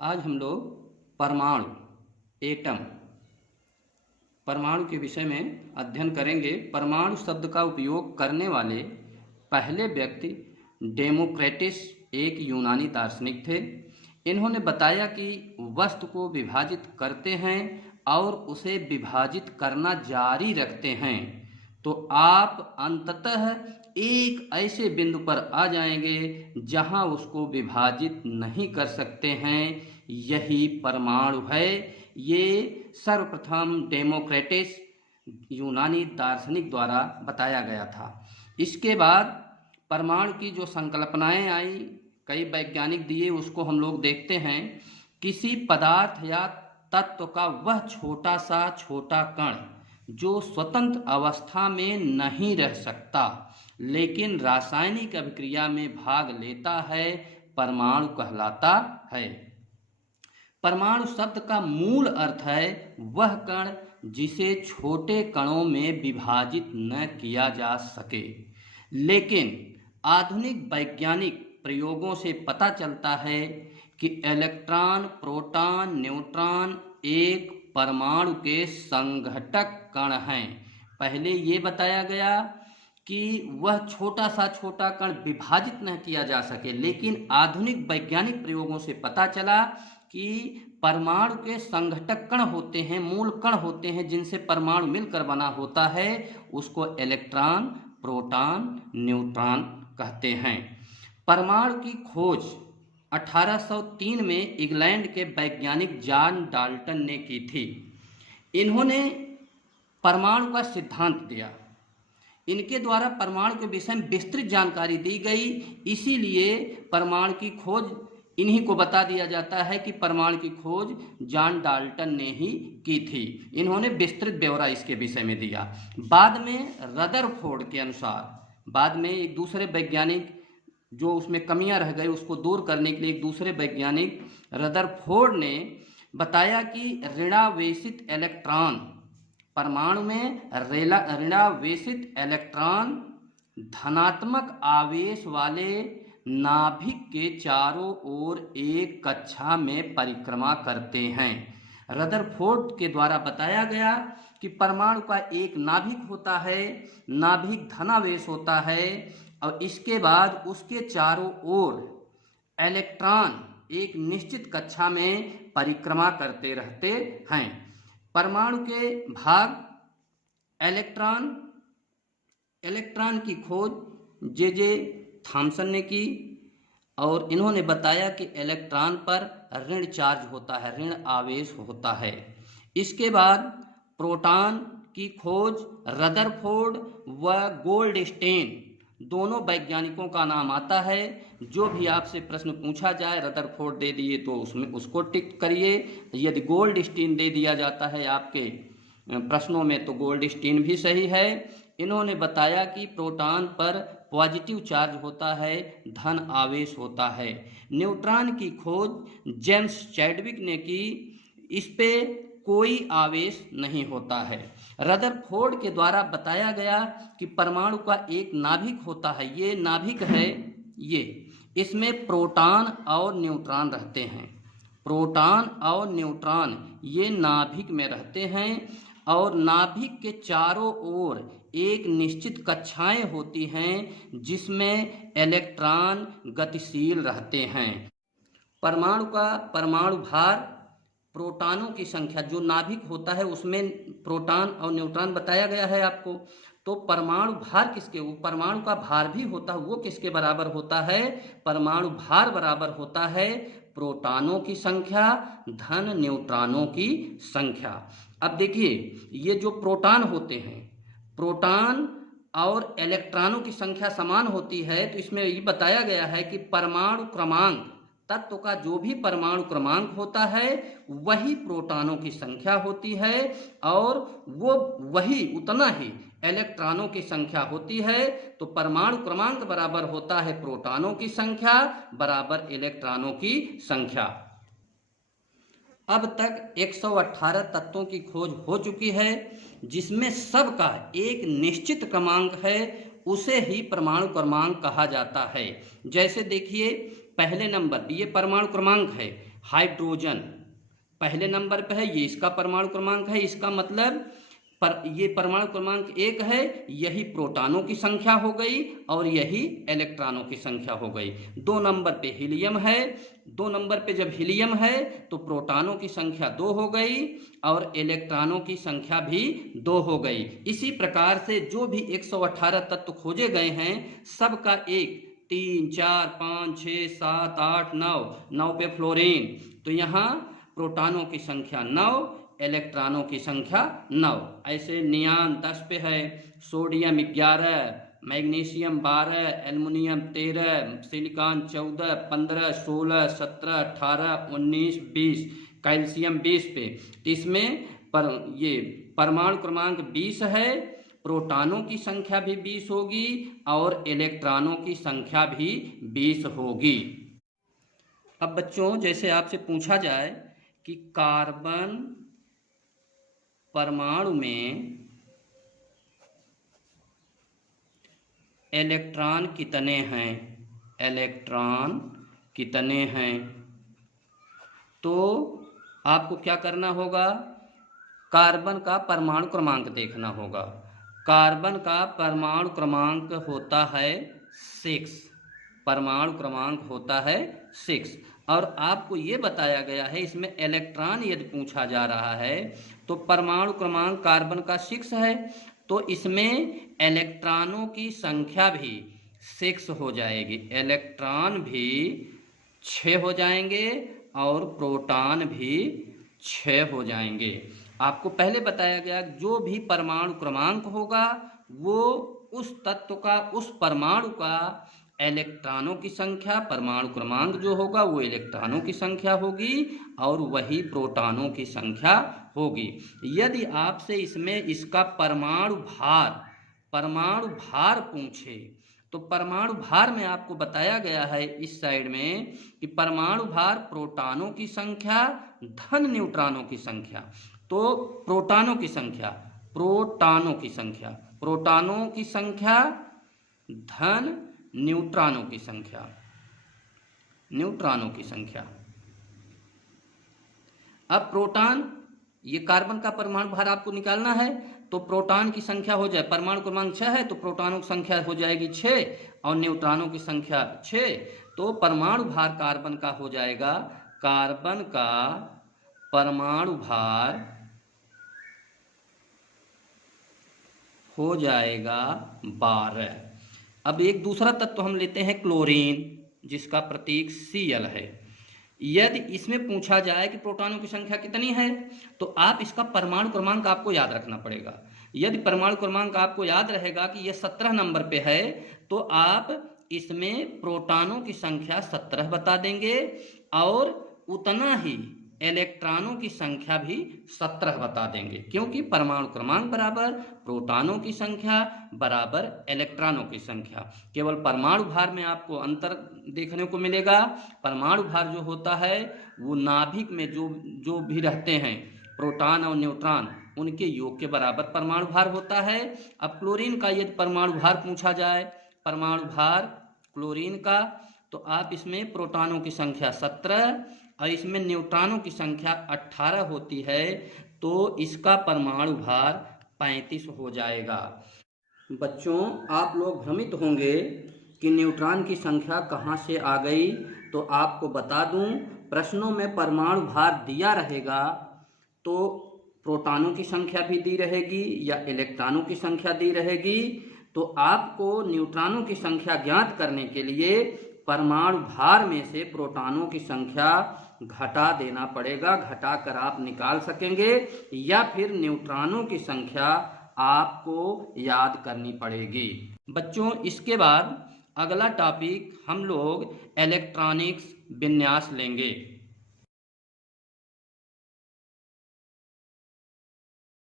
आज हम लोग परमाणु एटम परमाणु के विषय में अध्ययन करेंगे। परमाणु शब्द का उपयोग करने वाले पहले व्यक्ति डेमोक्रेटिस एक यूनानी दार्शनिक थे। इन्होंने बताया कि वस्तु को विभाजित करते हैं और उसे विभाजित करना जारी रखते हैं तो आप अंततः एक ऐसे बिंदु पर आ जाएंगे जहां उसको विभाजित नहीं कर सकते हैं। यही परमाणु है। ये सर्वप्रथम डेमोक्रेटिस यूनानी दार्शनिक द्वारा बताया गया था। इसके बाद परमाणु की जो संकल्पनाएं आई, कई वैज्ञानिक दिए, उसको हम लोग देखते हैं। किसी पदार्थ या तत्व का वह छोटा कण जो स्वतंत्र अवस्था में नहीं रह सकता लेकिन रासायनिक अभिक्रिया में भाग लेता है, परमाणु कहलाता है। परमाणु शब्द का मूल अर्थ है वह कण जिसे छोटे कणों में विभाजित न किया जा सके, लेकिन आधुनिक वैज्ञानिक प्रयोगों से पता चलता है कि इलेक्ट्रॉन, प्रोटॉन, न्यूट्रॉन एक परमाणु के संघटक कण हैं। पहले ये बताया गया कि वह छोटा कण विभाजित न किया जा सके, लेकिन आधुनिक वैज्ञानिक प्रयोगों से पता चला कि परमाणु के संघटक कण होते हैं, मूल कण होते हैं जिनसे परमाणु मिलकर बना होता है। उसको इलेक्ट्रॉन, प्रोटॉन, न्यूट्रॉन कहते हैं। परमाणु की खोज 1803 में इंग्लैंड के वैज्ञानिक जॉन डाल्टन ने की थी। इन्होंने परमाणु का सिद्धांत दिया। इनके द्वारा परमाणु के विषय में विस्तृत जानकारी दी गई, इसीलिए परमाणु की खोज इन्हीं को बता दिया जाता है कि परमाणु की खोज जॉन डाल्टन ने ही की थी। इन्होंने विस्तृत ब्यौरा इसके विषय में दिया। बाद में रदरफोर्ड के अनुसार बाद में एक दूसरे वैज्ञानिक, जो उसमें कमियां रह गई उसको दूर करने के लिए एक दूसरे वैज्ञानिक रदरफोर्ड ने बताया कि ऋणावेशित इलेक्ट्रॉन, परमाणु में ऋणावेशित इलेक्ट्रॉन धनात्मक आवेश वाले नाभिक के चारों ओर एक कक्षा में परिक्रमा करते हैं। रदरफोर्ड के द्वारा बताया गया कि परमाणु का एक नाभिक होता है, नाभिक धनावेश होता है और इसके बाद उसके चारों ओर इलेक्ट्रॉन एक निश्चित कक्षा में परिक्रमा करते रहते हैं। परमाणु के भाग इलेक्ट्रॉन की खोज जे थॉमसन ने की और इन्होंने बताया कि इलेक्ट्रॉन पर ऋण चार्ज होता है, ऋण आवेश होता है। इसके बाद प्रोटॉन की खोज रदरफोर्ड व गोल्डस्टेन दोनों वैज्ञानिकों का नाम आता है। जो भी आपसे प्रश्न पूछा जाए, रदरफोर्ड दे दिए तो उसमें उसको टिक करिए, यदि गोल्डस्टीन दे दिया जाता है आपके प्रश्नों में तो गोल्डस्टीन भी सही है। इन्होंने बताया कि प्रोटॉन पर पॉजिटिव चार्ज होता है, धन आवेश होता है। न्यूट्रॉन की खोज जेम्स चैडविक ने की, इस पे कोई आवेश नहीं होता है। रदरफोर्ड के द्वारा बताया गया कि परमाणु का एक नाभिक होता है, ये नाभिक है, ये इसमें प्रोटॉन और न्यूट्रॉन रहते हैं। प्रोटॉन और न्यूट्रॉन ये नाभिक में रहते हैं और नाभिक के चारों ओर एक निश्चित कक्षाएं होती हैं जिसमें इलेक्ट्रॉन गतिशील रहते हैं। परमाणु का परमाणु भार, प्रोटॉनों की संख्या, जो नाभिक होता है उसमें प्रोटॉन और न्यूट्रॉन बताया गया है आपको। तो परमाणु भार किसके, परमाणु का भार भी होता है, वो किसके बराबर होता है? परमाणु भार बराबर होता है प्रोटॉनों की संख्या धन न्यूट्रॉनों की संख्या। अब देखिए, ये जो प्रोटॉन होते हैं, प्रोटॉन और इलेक्ट्रॉनों की संख्या समान होती है, तो इसमें ये बताया गया है कि परमाणु क्रमांक, तत्व का जो भी परमाणु क्रमांक होता है वही प्रोटॉनों की संख्या होती है और वो वही उतना ही इलेक्ट्रॉनों की संख्या होती है। तो परमाणु क्रमांक बराबर होता है प्रोटॉनों की संख्या बराबर इलेक्ट्रॉनों की संख्या। अब तक 118 तत्वों की खोज हो चुकी है, जिसमें सबका एक निश्चित क्रमांक है, उसे ही परमाणु क्रमांक कहा जाता है। जैसे देखिए, पहले नंबर ये परमाणु क्रमांक है, हाइड्रोजन पहले नंबर पे है, ये इसका परमाणु क्रमांक है, इसका मतलब ये परमाणु क्रमांक 1 है, यही प्रोटॉनों की संख्या हो गई और यही इलेक्ट्रॉनों की संख्या हो गई। 2 नंबर पे हीलियम है, 2 नंबर पे जब हीलियम है तो प्रोटॉनों की संख्या 2 हो गई और इलेक्ट्रॉनों की संख्या भी 2 हो गई। इसी प्रकार से जो भी 118 तत्व खोजे गए हैं सबका 1 3 4 5 6 7 8 9 पे फ्लोरीन, तो यहाँ प्रोटॉनों की संख्या 9, इलेक्ट्रॉनों की संख्या 9। ऐसे नियान 10 पे है, sodium 11, magnesium 12, aluminium 13, silicon 14, 15, 16, 17, 18, 19, 20, calcium 20 पे। इसमें ये परमाणु क्रमांक 20 है, प्रोटॉनों की संख्या भी 20 होगी और इलेक्ट्रॉनों की संख्या भी 20 होगी। अब बच्चों जैसे आपसे पूछा जाए कि कार्बन परमाणु में इलेक्ट्रॉन कितने हैं, इलेक्ट्रॉन कितने हैं, तो आपको क्या करना होगा, कार्बन का परमाणु क्रमांक देखना होगा। कार्बन का परमाणु क्रमांक होता है 6, परमाणु क्रमांक होता है 6। और आपको ये बताया गया है इसमें इलेक्ट्रॉन यदि पूछा जा रहा है तो परमाणु क्रमांक कार्बन का 6 है, तो इसमें इलेक्ट्रॉनों की संख्या भी 6 हो जाएगी, इलेक्ट्रॉन भी 6 हो जाएंगे और प्रोटॉन भी 6 हो जाएंगे। आपको पहले बताया गया जो भी परमाणु क्रमांक होगा वो उस तत्व का, उस परमाणु का इलेक्ट्रॉनों की संख्या, परमाणु क्रमांक जो होगा वो इलेक्ट्रॉनों की संख्या होगी और वही प्रोटॉनों की संख्या होगी। यदि आपसे इसमें इसका परमाणु भार पूछे तो परमाणु भार में आपको बताया गया है इस साइड में कि परमाणु भार प्रोटॉनों की संख्या धन न्यूट्रॉनों की संख्या। तो प्रोटॉनों की संख्या धन न्यूट्रॉनों की संख्या। अब प्रोटॉन, ये कार्बन का परमाणु भार आपको निकालना है तो प्रोटॉन की संख्या हो जाए, परमाणु क्रमांक 6 है तो प्रोटॉनों की संख्या हो जाएगी 6 और न्यूट्रॉनों की संख्या 6, तो परमाणु भार कार्बन का हो जाएगा, कार्बन का परमाणु भार हो जाएगा 12। अब एक दूसरा तत्व हम लेते हैं क्लोरीन, जिसका प्रतीक Cl है। यदि इसमें पूछा जाए कि प्रोटॉनों की संख्या कितनी है तो आप इसका परमाणु क्रमांक आपको याद रखना पड़ेगा। यदि परमाणु क्रमांक आपको याद रहेगा कि यह 17 नंबर पे है तो आप इसमें प्रोटॉनों की संख्या 17 बता देंगे और उतना ही इलेक्ट्रॉनों की संख्या भी 17 बता देंगे, क्योंकि परमाणु क्रमांक बराबर प्रोटॉनों की संख्या बराबर इलेक्ट्रॉनों की संख्या। केवल परमाणु भार में आपको अंतर देखने को मिलेगा। परमाणु भार जो होता है वो नाभिक में जो भी रहते हैं प्रोटॉन और न्यूट्रॉन, उनके योग के बराबर परमाणु भार होता है। अब क्लोरीन का यदि परमाणु भार पूछा जाए, परमाणु भार क्लोरीन का, तो आप इसमें प्रोटॉनों की संख्या 17 और इसमें न्यूट्रॉनों की संख्या 18 होती है, तो इसका परमाणु भार 35 हो जाएगा। बच्चों आप लोग भ्रमित होंगे कि न्यूट्रॉन की संख्या कहाँ से आ गई, तो आपको बता दूं, प्रश्नों में परमाणु भार दिया रहेगा तो प्रोटॉनों की संख्या भी दी रहेगी या इलेक्ट्रॉनों की संख्या दी रहेगी, तो आपको न्यूट्रॉनों की संख्या ज्ञात करने के लिए परमाणु भार में से प्रोटॉनों की संख्या घटा देना पड़ेगा, घटा कर आप निकाल सकेंगे, या फिर न्यूट्रॉनों की संख्या आपको याद करनी पड़ेगी। बच्चों इसके बाद अगला टॉपिक हम लोग इलेक्ट्रॉनिक्स विन्यास लेंगे।